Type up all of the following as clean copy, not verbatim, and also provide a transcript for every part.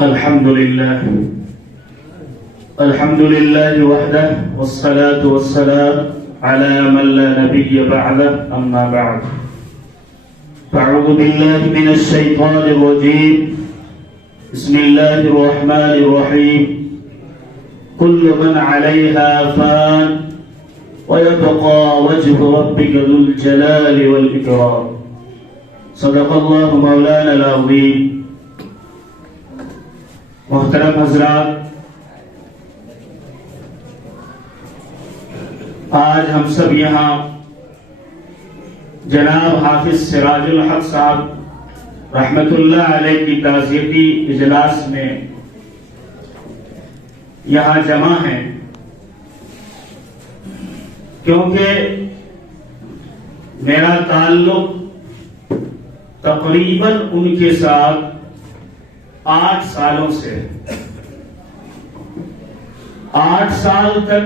الحمد لله وحده والصلاة والسلام على من لا نبي بعده أما بعد فأعوذ بالله من الشيطان الرجيم بسم الله الرحمن الرحيم كل من عليها فان ويبقى وجه ربك ذو الجلال والإكرام صدق الله مولانا العظيم. محترم حضرات، آج ہم سب یہاں جناب حافظ سراج الحق صاحب رحمت اللہ علیہ کی تعزیتی اجلاس میں یہاں جمع ہیں کیونکہ میرا تعلق تقریباً ان کے ساتھ 8 سالوں سے 8 سال تک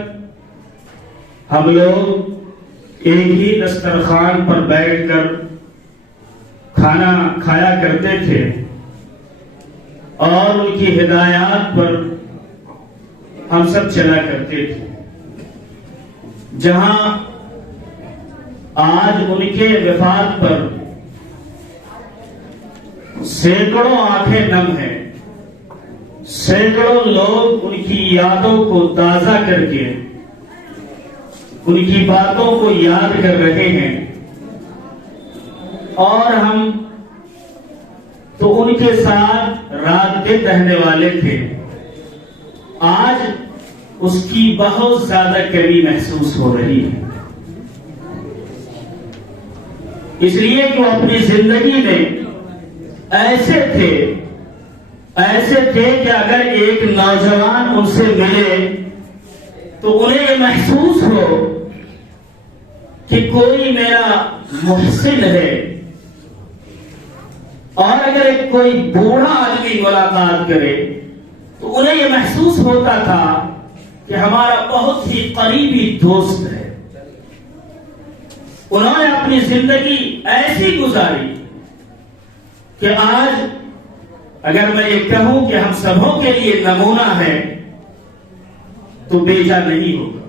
ہم لوگ ایک ہی دسترخوان پر بیٹھ کر کھانا کھایا کرتے تھے اور ان کی ہدایات پر ہم سب چلا کرتے تھے. جہاں آج ان کے وفات پر سینکڑوں آنکھیں نم ہیں، سینکڑوں لوگ ان کی یادوں کو تازہ کر کے ان کی باتوں کو یاد کر رہے ہیں، اور ہم تو ان کے ساتھ رات دن رہنے والے تھے. آج اس کی بہت زیادہ کمی محسوس ہو رہی ہے، اس لیے کہ وہ اپنی زندگی میں ایسے تھے کہ اگر ایک نوجوان ان سے ملے تو انہیں یہ محسوس ہو کہ کوئی میرا محسن ہے، اور اگر کوئی بوڑھا آدمی ملاقات کرے تو انہیں یہ محسوس ہوتا تھا کہ ہمارا بہت ہی قریبی دوست ہے. انہوں نے اپنی زندگی ایسی گزاری کہ آج اگر میں یہ کہوں کہ ہم سبوں کے لیے نمونہ ہے تو بیجا نہیں ہوگا،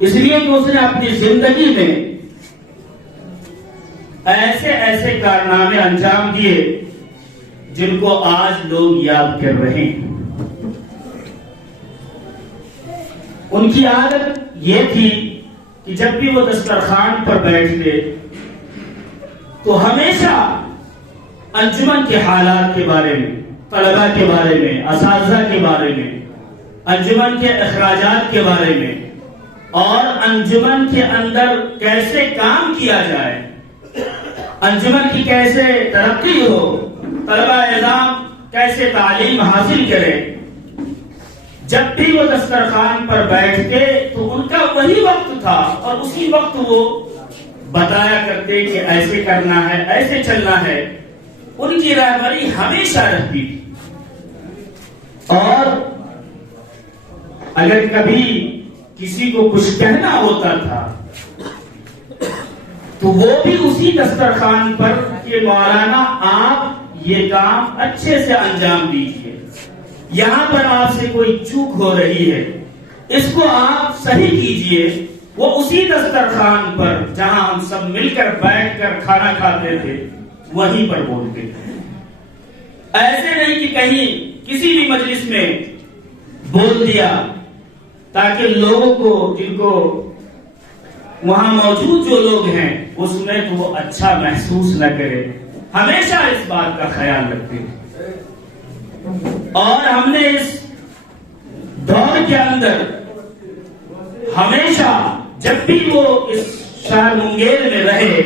اس لیے کہ اس نے اپنی زندگی میں ایسے کارنامے انجام دیے جن کو آج لوگ یاد کر رہے ہیں. ان کی عادت یہ تھی کہ جب بھی وہ دسترخوان پر بیٹھتے تو ہمیشہ انجمن کے حالات کے بارے میں، طلباء کے بارے میں، اساتذہ کے بارے میں، انجمن کے اخراجات کے بارے میں، اور انجمن کے اندر کیسے کام کیا جائے، انجمن کی کیسے ترقی ہو، طلباء نظام کیسے تعلیم حاصل کرے. جب بھی وہ دسترخوان پر بیٹھتے تو ان کا وہی وقت تھا، اور اسی وقت وہ بتایا کرتے کہ ایسے کرنا ہے، ایسے چلنا ہے. ان کی رہبری ہمیشہ رہتی تھی، اور اگر کبھی کسی کو کچھ کہنا ہوتا تھا تو وہ بھی اسی دسترخوان پر کہ مولانا آپ یہ کام اچھے سے انجام دیجیے، یہاں پر آپ سے کوئی چوک ہو رہی ہے، اس کو آپ صحیح کیجیے. وہ اسی دسترخوان پر جہاں ہم سب مل کر بیٹھ کر کھانا کھاتے تھے وہیں پر بولتے تھے. ایسے نہیں کہ کہیں کسی بھی مجلس میں بول دیا تاکہ لوگوں کو، جن کو وہاں موجود جو لوگ ہیں وہ سنیں تو وہ اچھا محسوس نہ کرے. ہمیشہ اس بات کا خیال رکھتے ہیں، اور ہم نے اس دور کے اندر ہمیشہ جب بھی وہ اس شہر منگیر میں رہے،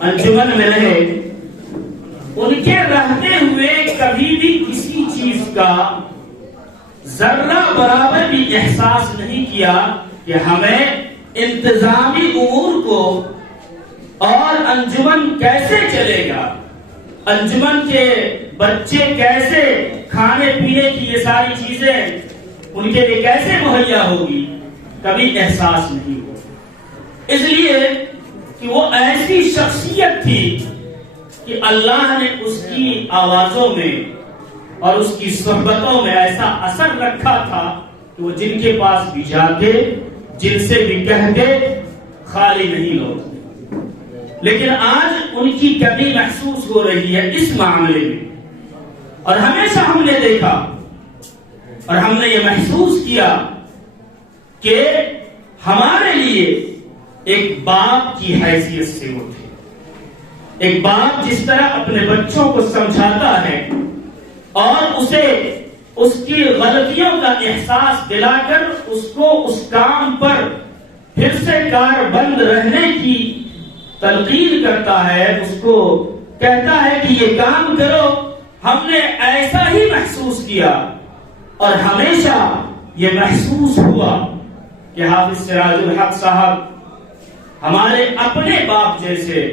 انجمن میں رہے، ان کے رہتے ہوئے کبھی بھی کسی چیز کا ذرہ برابر بھی احساس نہیں کیا کہ ہمیں انتظامی امور کو اور انجمن کیسے چلے گا، انجمن کے بچے کیسے کھانے پینے کی یہ ساری چیزیں ان کے لیے کیسے مہیا ہوگی، کبھی احساس نہیں ہوا. اس لیے کہ وہ ایسی شخصیت تھی کہ اللہ نے اس کی آوازوں میں اور اس کی صحبتوں میں ایسا اثر رکھا تھا کہ وہ جن کے پاس بھی جاتے، جن سے بھی کہتے، خالی نہیں لوٹتے۔ لیکن آج ان کی کمی محسوس ہو رہی ہے اس معاملے میں، اور ہمیشہ ہم نے دیکھا اور ہم نے یہ محسوس کیا کہ ہمارے لیے ایک باپ کی حیثیت سے وہ تھے۔ ایک باپ جس طرح اپنے بچوں کو سمجھاتا ہے اور اسے اس کی غلطیوں کا احساس دلا کر اس کو اس کام پر پھر سے کاربند رہنے کی تلقین کرتا ہے، اس کو کہتا ہے کہ یہ کام کرو، ہم نے ایسا ہی محسوس کیا اور ہمیشہ یہ محسوس ہوا کہ حافظ سراج الحق صاحب ہمارے اپنے باپ جیسے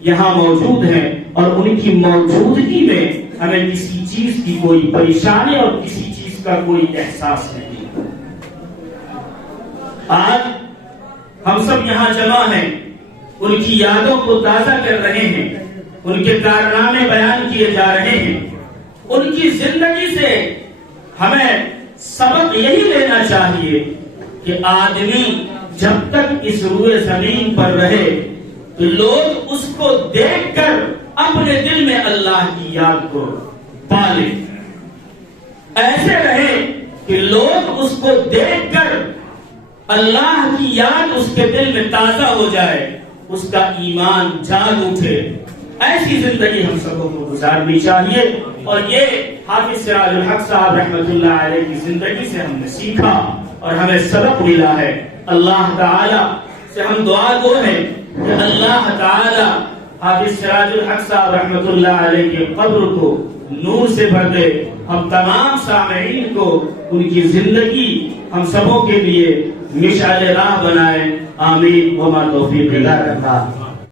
یہاں موجود ہیں، اور ان کی موجودگی میں ہمیں کسی چیز کی کوئی پریشانی اور کسی چیز کا کوئی احساس نہیں۔ آج ہم سب یہاں جمع ہیں، ان کی یادوں کو تازہ کر رہے ہیں، ان کے کارنامے بیان کیے جا رہے ہیں۔ ان کی زندگی سے ہمیں سبق یہی لینا چاہیے کہ آدمی جب تک اس روئے زمین پر رہے تو لوگ اس کو دیکھ کر اپنے دل میں اللہ کی یاد کو پالے، ایسے رہے کہ لوگ اس کو دیکھ کر اللہ کی یاد اس کے دل میں تازہ ہو جائے، اس کا ایمان جاگ اٹھے۔ ایسی زندگی ہم سبوں کو گزارنی چاہیے، اور یہ حافظ سراج الحق صاحب رحمت اللہ علیہ کی زندگی سے ہم نے سیکھا اور ہمیں سبق ملا ہے۔ اللہ تعالی سے ہم دعا گو ہیں کہ اللہ تعالی حافظ سراج الحق صاحب رحمت اللہ علیہ کے قبر کو نور سے بھر دے، ہم تمام سامعین کو ان کی زندگی ہم سبوں کے لیے مشعل راہ بنائے۔ آمین وما توفیق الا باللہ۔